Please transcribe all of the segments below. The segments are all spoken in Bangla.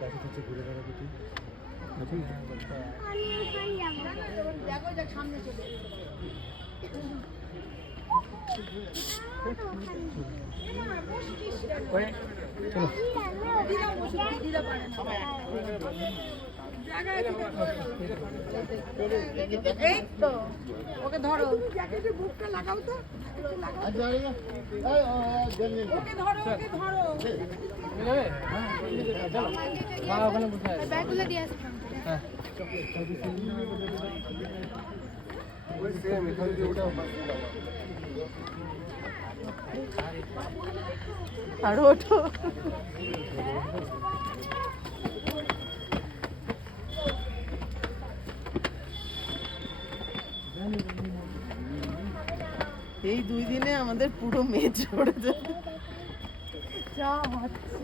গাছে কাছে ঘুরে বেড়াবি তুই দেখো দেখ সামনে চলে এই তো ওকে ধরো জ্যাকেটের বুকটা লাগাও তো ওকে ধরো ব্যাগগুলো দিয়ে আসো হ্যাঁ ওই সেম এখান দিয়ে ওটা আর ওঠো এই 2 দিনে আমাদের পুরো মেজ পড়ে যাবে যা হচ্ছে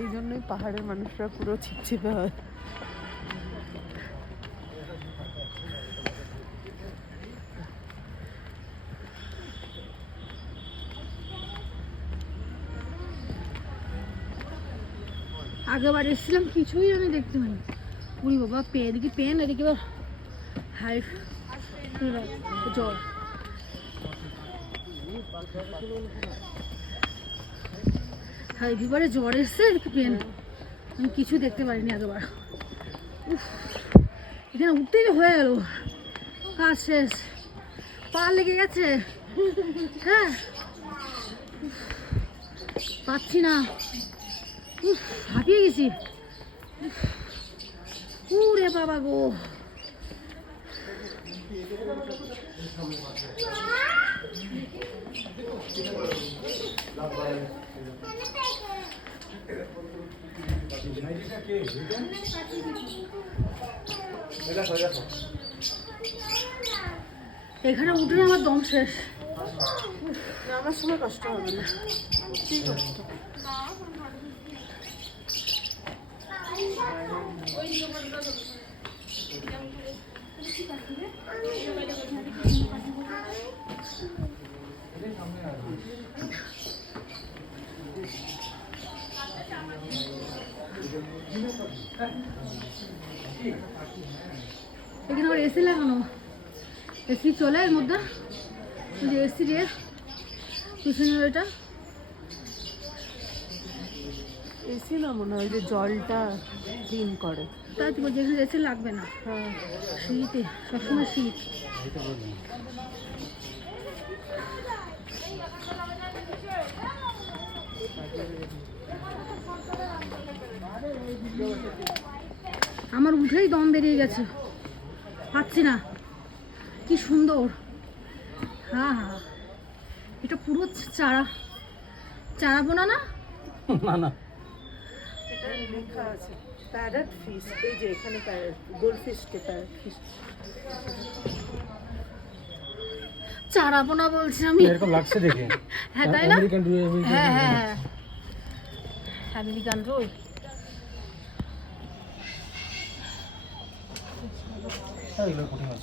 এই জন্যই পাহাড়ের মানুষরা পুরো ছিপছিপে হয় আগেবার এসেছিলাম কিছুই আমি দেখতে পাইনি উড়ি বাবা এদিকে পেন এদিকে হাই জ্বর হাইভিবারে জ্বর এসছে এদিকে পেন আমি কিছু দেখতে পারিনি আগেবার এখানে উঠতেই হয়ে গেল কাজ শেষ পা লেগে গেছে হ্যাঁ পাচ্ছি না হাঁপিয়ে গেছি ওরে বাবা গো এখানে উঠে আমার দম শেষ আমার সময় কষ্ট হবে না কি কষ্ট এখানে আবার এসি লাগানো এসি চলে এর মধ্যে যে এসি দিয়ে পিছনে ওইটা এসি না মনে হয় যে জলটা ক্লিন করে তাই তো যেখানে এসি লাগবে না হ্যাঁ শীতে সবসময় শীত আমার উঠেই দম বেরিয়ে গেছে পাচ্ছি না কি সুন্দর হ্যাঁ হ্যাঁ এটা পুরো চারা বোনা না না না এটা লেখা আছে প্যারট ফিশ এই যে এখানে গোল্ড ফিশকে প্যারট ফিশ চারা বোনা বলছি আমি এরকম লাগছে দেখে হ্যাঁ তাই না আমেরিকান রুই হ্যাঁ হ্যাঁ আমেরিকান রুই এগুলো পুঁটি মাছ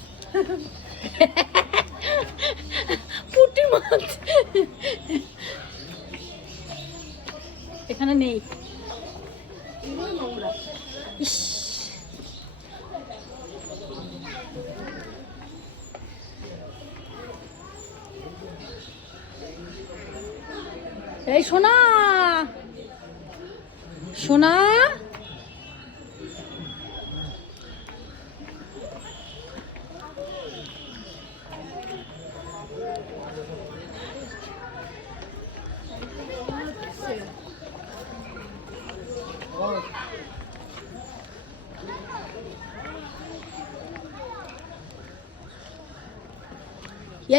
পুঁটি মাছ এখানে নেই ইস এই সোনা সোনা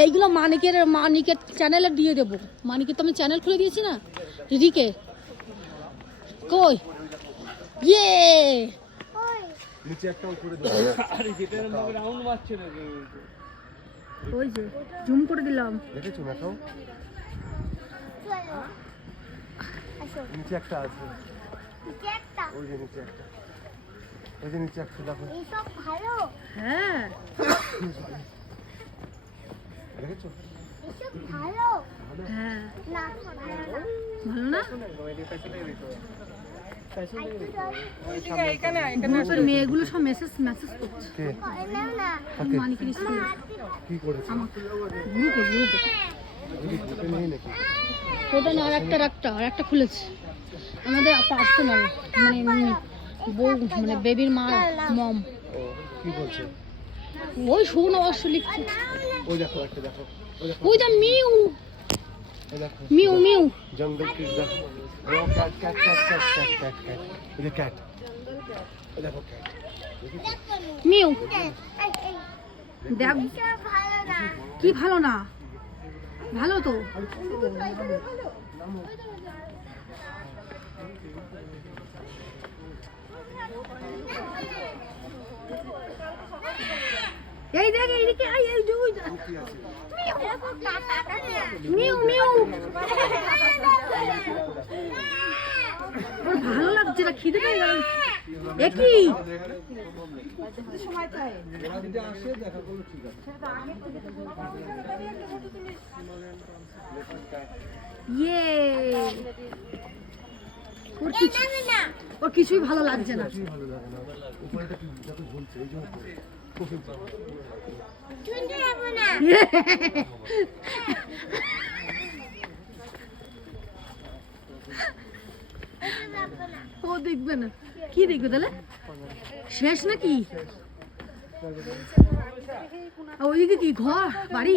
এইগুলো মানিকের চ্যানেলে দিয়ে দেবো মানিকের তো আমি চ্যানেল খুলে দিয়েছি না রিকে কই ইয়ে নিচে একটা করে দাও আরে যেটার নাম রাউন্ড মারছে না ওই যে জুম করে দিলাম দেখেছো না খাও নিচে একটা আছে ওই যে নিচে একটা ওই যে নিচে একটা দেখো এইসব ভালো হ্যাঁ দেখেছো এইসব ভালো হ্যাঁ না ভালো না? গ্রুপের মেয়েগুলো সব মেসেজ করছে কে মানিকের স্কুলে কি করেছে আমাকে গ্রুপে গ্রুপে নেই নাকি ওটা না আর একটা খুলেছে আমাদের পার্সোনাল মানে বউ মানে বেবির মা মম ও কি বলছে ওই শুকনো অবশ্য লিখছে ওই দেখো একটা দেখো ওই দা মিউ ওই দেখো মিউ জঙ্গল কি দেখো ও ক্যাট এই ক্যাট ওই দেখো ক্যাট মিউ দেখ কি ভালো না ভালো তো এই দেখ এইদিকে এই দুই মিউ ওর ভালো লাগছে না খিদে পেয়ে গেল একই ইয়ে ওর কিছুই ভালো লাগছে না ভালো লাগে না উপরেটা কি দেখো ঝুলছে এই জন্য ও দেখবে না কি দেখবে তাহলে শেষ নাকি ওইদিকে কি ঘর বাড়ি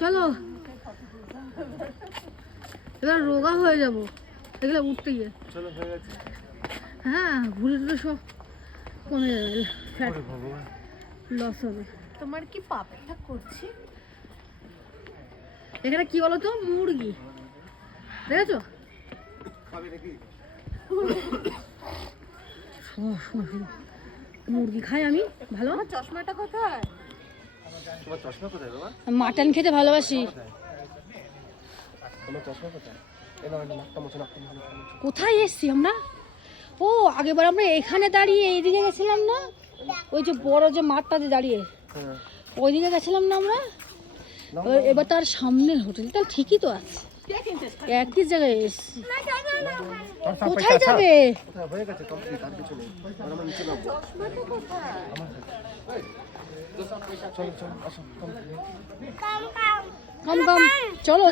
চলো এবার রোগা হয়ে যাবো এগুলো উঠতে গিয়ে চলো হয়ে গেছে হ্যাঁ ঘুরে টুরে সব কমে যাবে ফ্যাট ওরে ভগবান লস হবে তোমার কি পা ব্যথা করছে? এখানে কি বলো তো মুরগি দেখেছো মুরগি খাই আমি ভালো চশমাটা কোথায়? তোমার চশমা কোথায় বাবা মাটন খেতে ভালোবাসি তোমার চশমা কোথায় এলো নাকটা মোছো কোথায় এসছি আমরা ও আগেবার আমরা এখানে দাঁড়িয়ে এইদিকে গেছিলাম না ওই যে বড় যে মাঠটাতে দাঁড়িয়ে হ্যাঁ ওইদিকে গেছিলাম না আমরা এবার তার সামনের হোটেলটা ঠিকই তো আছে একই জায়গায় এসছি কোথায় যাবে কোথায় হয়ে গেছে কমপ্লিট আর কিছু নেই আর আমরা নিচে নামবো চলো চলো আসো কম চলো চলো